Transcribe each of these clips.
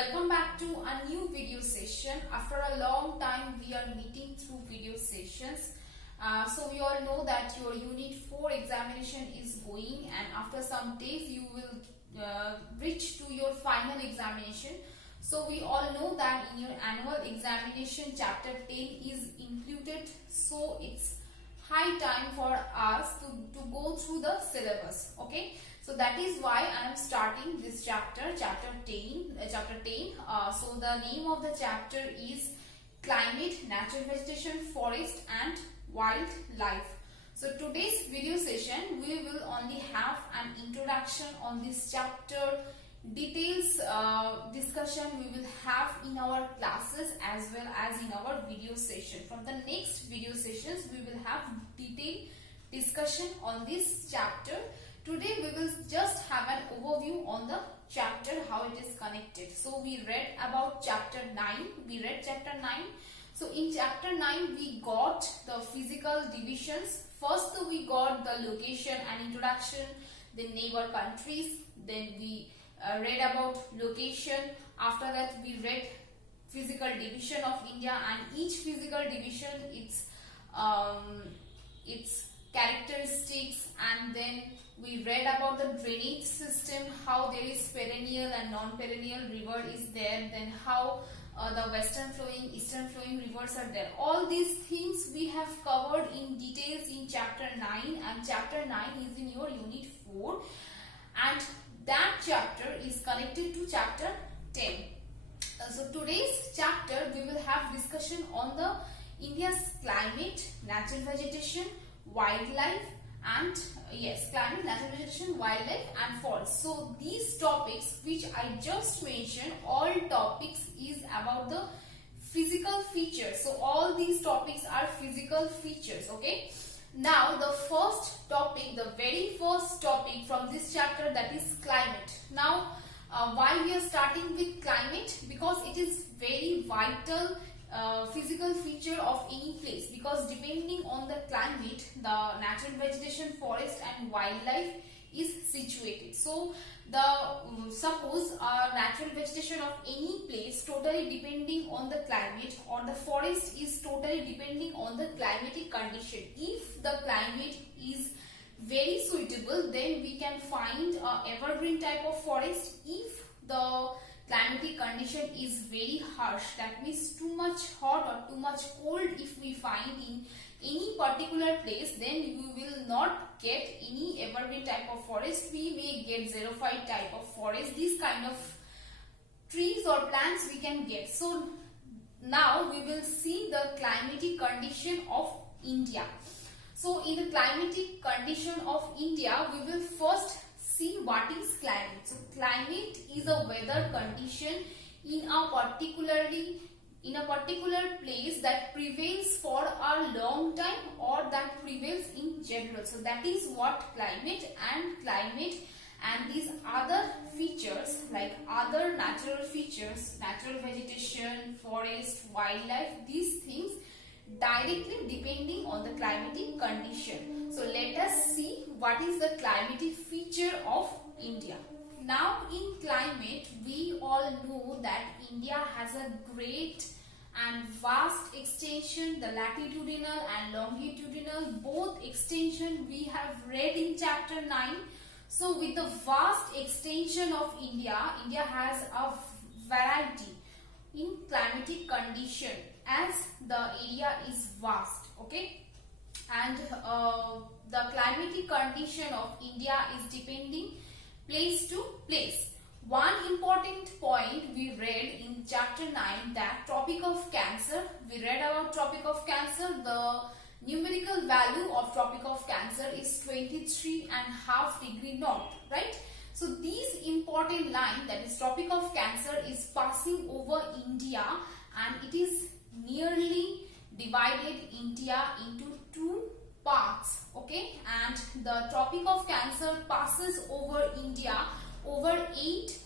welcome back to a new video session. After a long time we are meeting through video sessions. So we all know that your unit 4 examination is going, and after some days you will reach to your final examination. So we all know that in your annual examination chapter 10 is included, so it's high time for us to go through the syllabus. Okay, so that is why I am starting this chapter 10. So the name of the chapter is Climate, Natural Vegetation, Forest and Wildlife. So today's video session we will only have an introduction on this chapter. Details discussion we will have in our classes as well as in our video session. From the next video sessions we will have detailed discussion on this chapter. Today we will just have an overview on the chapter, how it is connected. So we read about chapter 9. So in chapter 9 we got the physical divisions. First we got the location and introduction, then neighbor countries, then we read about location. After that we read physical division of India, and each physical division its characteristics, and then we read about the drainage system, how there is perennial and non-perennial river is there, then how the western flowing, eastern flowing rivers are there. All these things we have covered in details in chapter 9, and chapter 9 is in your unit 4, and that chapter is connected to chapter 10. So today's chapter we will have discussion on the India's climate, natural vegetation, wildlife, and climate, natural vegetation, wildlife and forest. So these topics which I just mentioned, all topics is about the physical features. So all these topics are physical features. Okay. Now the first topic, the very first topic from this chapter, that is climate. Now why we are starting with climate? Because it is very vital physical feature of any place, because depending on the climate the natural vegetation, forest and wildlife is situated. So the suppose natural vegetation of any place totally depending on the climate, or the forest is totally depending on the climatic condition. If the climate is very suitable, then we can find evergreen type of forest. If the climatic condition is very harsh, that means too much hot or too much cold if we find in any particular place, then we will not get any evergreen type of forest. We may get xerophyte type of forest. These kind of trees or plants we can get. So now we will see the climatic condition of India. So in the climatic condition of India, we will first see what is climate. So climate is a weather condition in a particular place that prevails for a long time, or that prevails in general. So that is what climate and these other features like other natural features, natural vegetation, forest, wildlife, these things directly depending on the climatic condition. So let us see what is the climatic feature of India. Now in climate we all know that India has a great and vast extension, the latitudinal and longitudinal both extension we have read in chapter 9. So with the vast extension of India has a variety in climatic condition as the area is vast. Okay, and the climatic condition of India is depending place to place. One important point we read in chapter 9, that Tropic of Cancer. We read about Tropic of Cancer. The numerical value of Tropic of Cancer is 23.5 degree north, right? So this important line, that is Tropic of Cancer, is passing over India, and it is nearly divided India into two parts. Okay, and the Tropic of Cancer passes over India over eight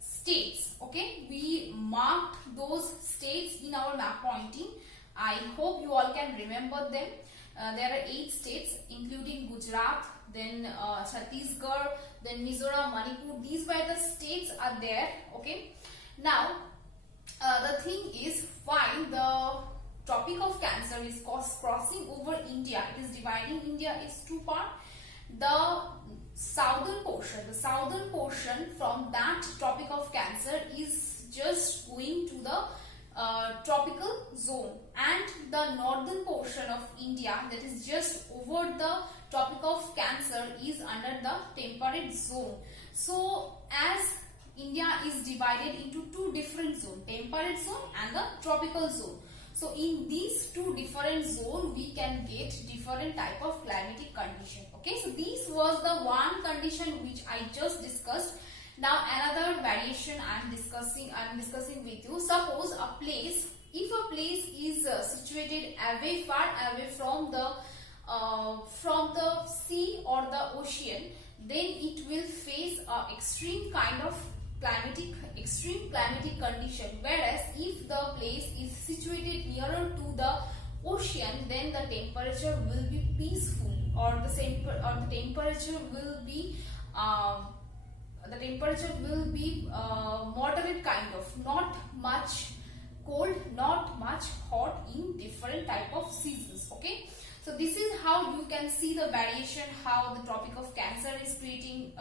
states. Okay, we marked those states in our map pointing. I hope you all can remember them. there are 8 states including Gujarat, then Chhattisgarh, then Mizoram, Manipur. These were the states are there. Okay. Now the thing is, why the Tropic of Cancer is crossing over India. It is dividing India into 2 parts. The southern portion from that Tropic of Cancer is just going to the tropical zone, and the northern portion of India, that is just over the Tropic of Cancer, is under the temperate zone. So as India is divided into 2 different zones, temperate zone and the tropical zone. So in these 2 different zones, we can get different type of climatic condition. Okay, so this was the one condition which I just discussed. Now another variation I am discussing with you. Suppose a place, if a place is situated far away from the sea or the ocean, then it will face a extreme climatic condition. Whereas if the place is situated nearer to the ocean, then the temperature will be peaceful, or the temperature will be moderate kind of, not much cold, not much hot in different type of seasons. Okay, so this is how you can see the variation, how the Tropic of Cancer is creating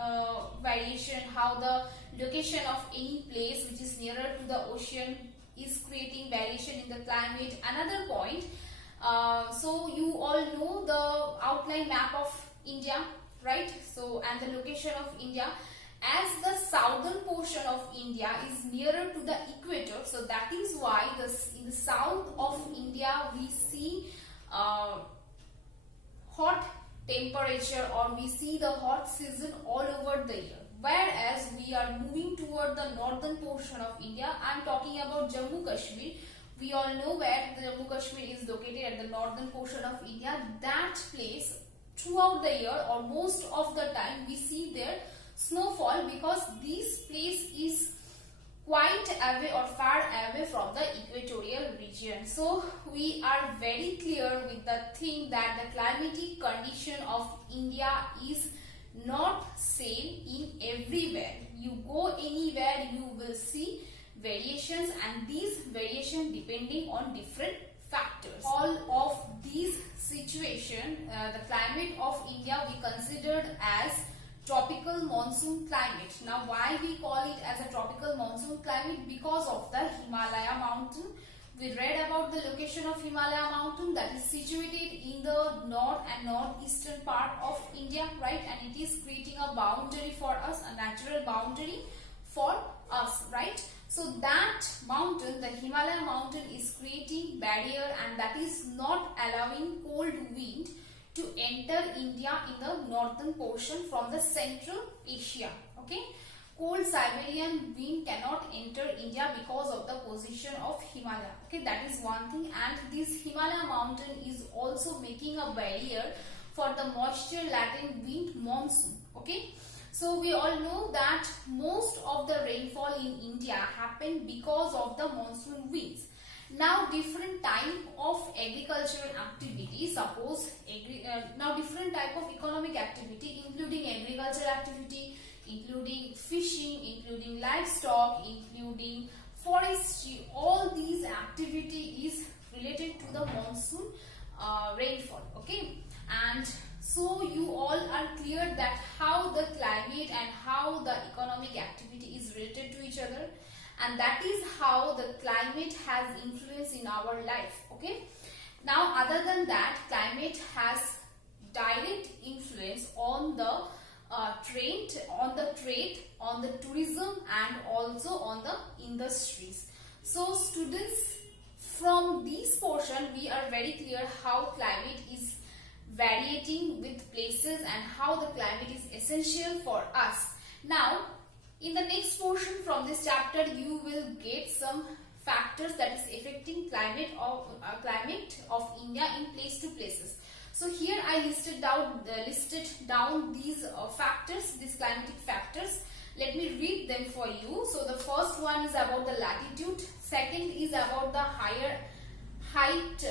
variation, how the location of any place which is nearer to the ocean is creating variation in the climate. Another point, so you all know the outline map of India, right? So, and the location of India, as the southern portion of India is nearer to the equator, so that is why in the south of India we see hot temperature, or we see the hot season all over the year. Whereas we are moving toward the northern portion of India. I am talking about Jammu Kashmir. We all know where the Jammu Kashmir is located, at the northern portion of India. That place, throughout the year or most of the time, we see there snowfall, because this place is quite away or far away from the equatorial region. So we are very clear with the thing that the climatic condition of India is not same in everywhere. You go anywhere, you will see variations, and these variations depending on different factors. All of these situation, the climate of India we considered as tropical monsoon climate. Now why we call it as a tropical monsoon climate? Because of the Himalaya mountain. We read about the location of Himalaya mountain, that is situated in the north and northeastern part of India, right? And it is creating a boundary for us, a natural boundary for us, right? So that mountain, the Himalaya mountain, is creating barrier, and that is not allowing cold wind to enter India in the northern portion from the Central Asia. Okay, cold Siberian wind cannot enter India because of the position of Himalaya. Okay, that is one thing. And this Himalaya mountain is also making a barrier for the moisture laden wind monsoon. Okay, so we all know that most of the rainfall in India happen because of the monsoon winds. Now different type of agricultural activity, suppose now different type of economic activity, including agricultural activity, including fishing, including livestock, including forestry, all these activity is related to the monsoon rainfall. Okay, and so you all are clear that how the climate and how the economic activity is related to each other, and that is how the climate has influence in our life. Okay, now other than that, climate has direct influence on the trade, on the tourism, and also on the industries. So students, from this portion we are very clear how climate is varying with places and how the climate is essential for us. Now in the next portion from this chapter, you will get some factors that is affecting climate of India in place to places. So here I listed down these factors, these climatic factors. Let me read them for you. So the first one is about the latitude. Second is about the height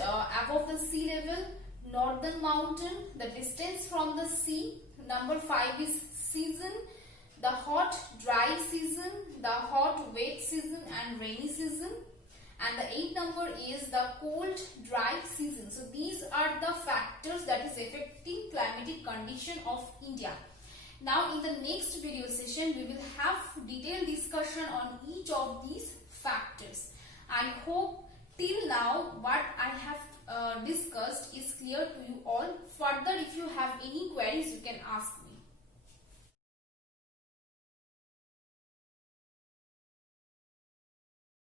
above the sea level. northern mountain, the distance from the sea. Number 5 is season, the hot dry season, the hot wet season and rainy season. And the 8th number is the cold dry season. So these are the factors that is affecting climatic condition of India. Now in the next video session we will have detailed discussion on each of these factors. I hope till now what I have discussed is clear to you all. Further, if you have any queries you can ask me.